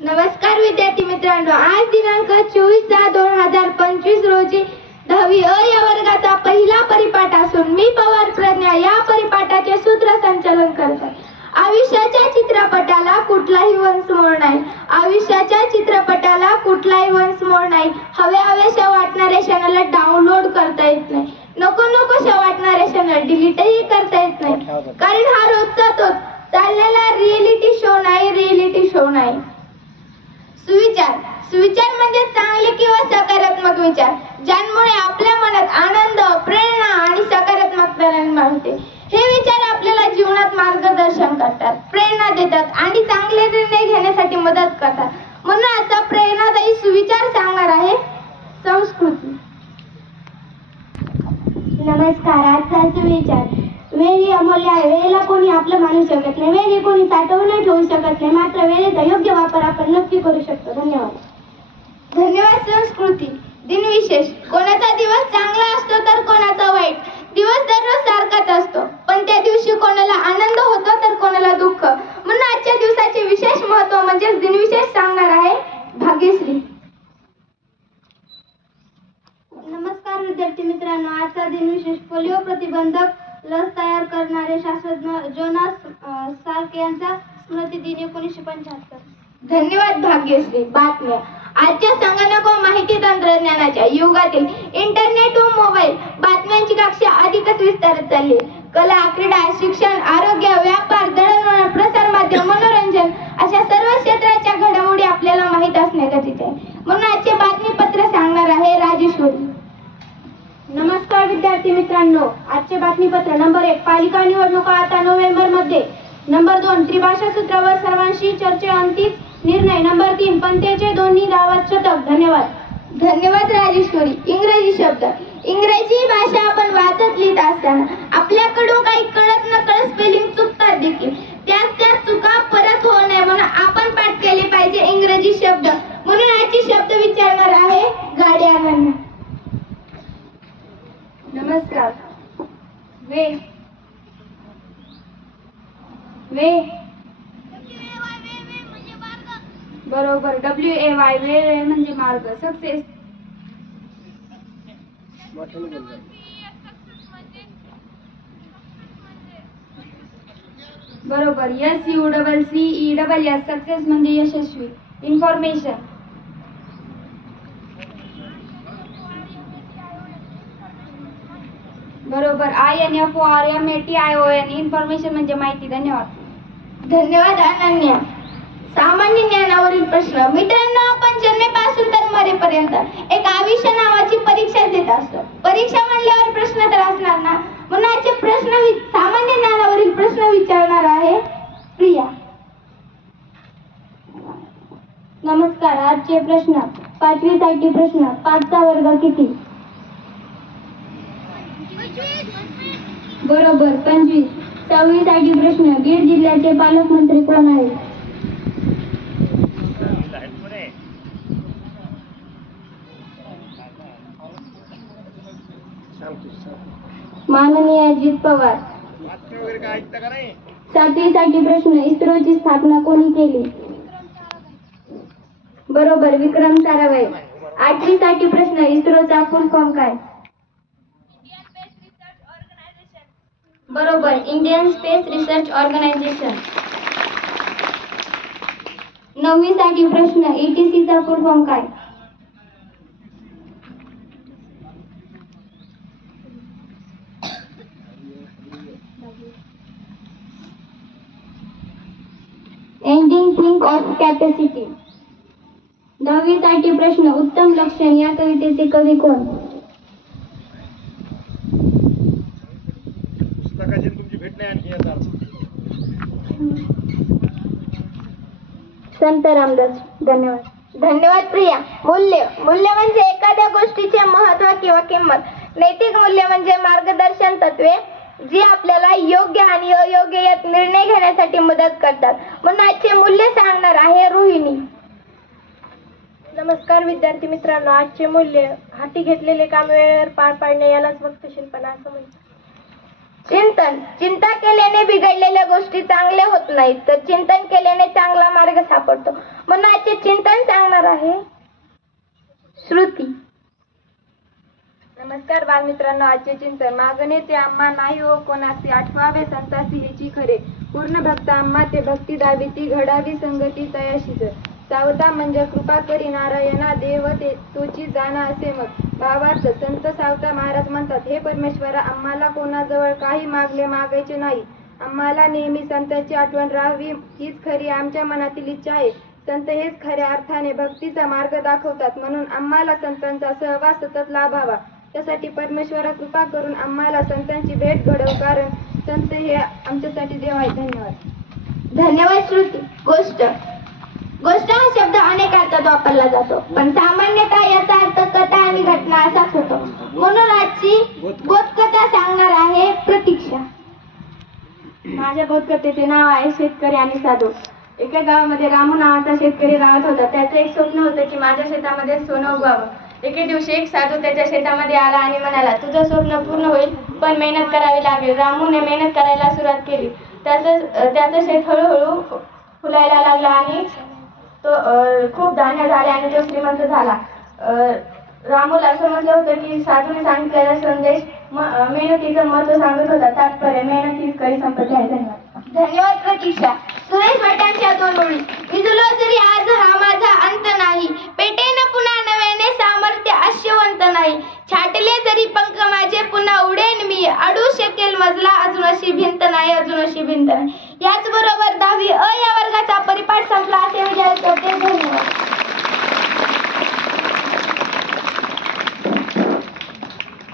नमस्कार विद्यार्थी मित्रांनो आज दिनांक चोवीस सहा दोन हजार पंचवीस रोजी दहावी अ या वर्गाचा पहिला परिपाठ असून मी पवार प्रज्ञा या परिपाठाचे सूत्रसंचालन करत. आहे आयुष्याच्या चित्रपटाला कुठलाही वंशमोळ नाही. आयुष्याच्या चित्रपटाला कुठलाही वंशमोळ नाही. हव्या हव्याशा वाटणाऱ्या क्षणाला डाउनलोड करता येत नाही. नको नकोशा वाटणाऱ्या क्षणाला डिलीटही करता येत नाही. कारण हा रोजचा तोच. चाललेला रिएलिटी शो नाही रिएलिटी शो नाही. सुविचार. सुविचार म्हणजे चांगले किंवा सकारात्मक विचार ज्यांमुळे आपल्या मनात आनंद प्रेरणा आणि सकारात्मकता निर्माण होते हे विचार आपल्याला जीवनात मार्गदर्शन करतात प्रेरणा देतात आणि चांगले निर्णय घेण्यासाठी मदत करतात. म्हणून आता प्रेरणादायी सुविचार सांगणार आहे संस्कृती. नमस्कार आजचा सुविचार. वेळ अमूल्य आहे. वेळेला कोणी आपलं मानू शकत नाही. वेळ कोणी साठवून ठेवू शकत नाही. मात्र वेळेचा योग्य वापर आपण नक्की करू शकतो. धन्यवाद. धन्यवाद संस्कृती. दिनविशेष. कोणाचा दिवस चांगला असतो तर कोणाचा वाईट? दिवस दररोज सारखाच असतो. पण त्या दिवशी कोणाला आनंद होतो तर कोणाला दुःख? म्हणून आजच्या दिवसाचे विशेष महत्त्व म्हणजे दिनविशेष सांगणार आहे भाग्यश्री. नमस्कार विद्यार्थी मित्रांनो. आजचा दिन विशेष पोलिओ प्रतिबंधक लस तयार करणारे शास्त्रज्ञ जोनास सार्क यांचा स्मृती दिन एकोणीसशे पंच्याहत्तर. धन्यवाद भाग्यश्री. बातम्या. आजच्या संगणक व माहिती तंत्रज्ञानाच्या युगातील इंटरनेट व मोबाईल बातम्यांची कक्षा अधिकच विस्तारत चालली कला क्रीडा शिक्षण आरोग्य व्यापार दळणवळण प्रसार माध्यम मनोरंजन अशा सर्व क्षेत्राच्या घडामोडी आपल्याला माहीत असणे गरजेचे आहे म्हणून आजचे बातमीपत्र सांगणार आहे राजेश्वरी नमस्कार विद्यार्थी मित्रांनो आजचे बातमीपत्र नंबर एक पालिका निवडणुका आता नोव्हेंबरमध्ये. नंबर दोन त्रिभाषा सूत्रावर सर्वांशी चर्चे अंतिम निर्णय. नंबर तीन पंत्याचे दोन्ही गावात शतक. धन्यवाद. धन्यवाद राजेश्वरी. इंग्रजी शब्द. इंग्रजी भाषा आपण वाचत लिहित असताना आपल्याकडून काही कळत न कळत स्पेलिंग चुकतात देखील. त्याच त्या चुका परत होऊ नये म्हणून आपण पाठ केले पाहिजे इंग्रजी शब्द. म्हणून आजची शब्द विचारणार आहे गाडी नमस्कार. वे। वे। बरोबर. डब्ल्यू ए वाय वे म्हणजे मार्ग. सक्सेस बरोबर. S U double C E double S success म्हणजे यशस्वी. इन्फॉर्मेशन बरोबर. I N F O R M A T I O N information म्हणजे माहिती. धन्यवाद. धन्यवाद अनन्या. सामान्य ज्ञानावरील प्रश्न. मित्रांनो आपण जन्मेपासून तर मरेपर्यंत एक आयुष्य नावाची परीक्षा देत असतो. परीक्षा म्हणल्यावर प्रश्न तर असणार ना? म्हणून आजचे प्रश्न वि- सामान्य ज्ञानावरील प्रश्न विचारणार आहे प्रिया. नमस्कार. आजचे प्रश्न. पाचवीसाठी प्रश्न. पाचचा वर्ग किती? बरोबर. पंचवीस सहावी साठी प्रश्न. बीड जिल्ह्याचे पालकमंत्री कोण आहेत? माननीय अजित पवार. सातवी साठी प्रश्न. इस्रोची स्थापना कोणी केली? बरोबर विक्रम साराभाई आठवी साठी प्रश्न. इस्रोचा फुल फॉर्म काय? बरोबर. इंडियन स्पेस रिसर्च ऑर्गनायझेशन नववी साठी प्रश्न. ईटीसी चा फुल फॉर्म काय? एंडिंग थिंक ऑफ कॅपॅसिटी दहावी साठी प्रश्न. उत्तम लक्षण या कवितेचे कवी कोण पुस्तकाची तुमची भेट नाही आणखी याचा अर्थ. संत रामदास. धन्यवाद. धन्यवाद प्रिया. मूल्य. मूल्य म्हणजे एखाद्या गोष्टीचे महत्त्व किंवा किंमत. नैतिक मूल्य म्हणजे मार्गदर्शन तत्वे जी आपल्याला योग्य आणि अयोग्य यात निर्णय घेण्यासाठी मदत करतात. म्हणून आजचे मूल्य सांगणार आहे रोहिणी. नमस्कार विद्यार्थी मित्रांनो आजचे मूल्य हाती घेतलेले काम वेळेवर पार पाडणे यालाच वक्तशीलपणा असं म्हणतात. चिंतन. चिंता केल्याने बिघडलेल्या गोष्टी चांगल्या होत नाहीत तर चिंतन केल्याने चांगला मार्ग सापडतो. म्हणून आजचे चिंतन सांगणार आहे. श्रुती. नमस्कार बालमित्रांनो आजचे चिंतन. मागणे ते आम्हा नाही हो कोणासी आठवावे संतासी हेची खरे. पूर्ण भक्त आम्हा ते भक्ती दावी ती घडावी संगती तयाशी जर. सावता म्हणजे कृपा करी नारायणा देव ते तुझी जाणा असे मग भावार्थ संत सावता महाराज म्हणतात हे परमेश्वरा आम्हाला कोणाजवळ काही मागले मागायचे नाही. आम्हाला नेहमी संतांची आठवण राहावी हीच खरी आमच्या मनातील इच्छा आहे. संत हेच खऱ्या अर्थाने भक्तीचा मार्ग दाखवतात म्हणून आम्हाला संतांचा सहवास सतत लाभावा. त्यासाठी परमेश्वरा कृपा करून आम्हाला संतांची भेट घडव कारण संत हे आमच्यासाठी देव आहे धन्यवाद. धन्यवाद श्रुती. गोष्ट. गोष्ट हा शब्द अनेक अर्थात वापरला जातो पण सामान्यतः याचा अर्थ कथा आणि घटना असाच होतो. म्हणून आजची बोधकथा सांगणार आहे प्रतीक्षा. माझ्या बोधकथेचे नाव आहे शेतकरी आणि साधू. एका गावामध्ये रामू नावाचा शेतकरी राहत होता. त्याचं एक स्वप्न होतं की माझ्या शेतामध्ये सोनं उगवावं. एके दिवशी एक साधू त्याच्या शेतामध्ये आला आणि म्हणाला तुझं स्वप्न पूर्ण होईल पण मेहनत करावी लागेल. रामूने मेहनत करायला सुरुवात केली. त्याचं त्याचं शेत हळूहळू फुलायला लागला आणि तो खूप धान्य झाले आणि तो श्रीमंत झाला. रामूला समजलं होतं की साधूने सांगितलेला संदेश मेहनतीचं महत्त्व सांगत होता. तात्पर्य मेहनतीच काही संपत्ती आहे. धन्यवाद. धन्यवाद प्रतीक्षा. सुरेश भटांच्या दोन ओळी विजलो जरी आज हा माझा अंत नाही पेटेन पुन्हा नव्याने सामर्थ्य अश्यवंत नाही. छाटले जरी पंख माझे पुन्हा उडेन मी अडू शकेल मजला अजून अशी भिंत नाही अजून अशी भिंत नाही. याचबरोबर दहावी अ या वर्गाचा परिपाठ संपला.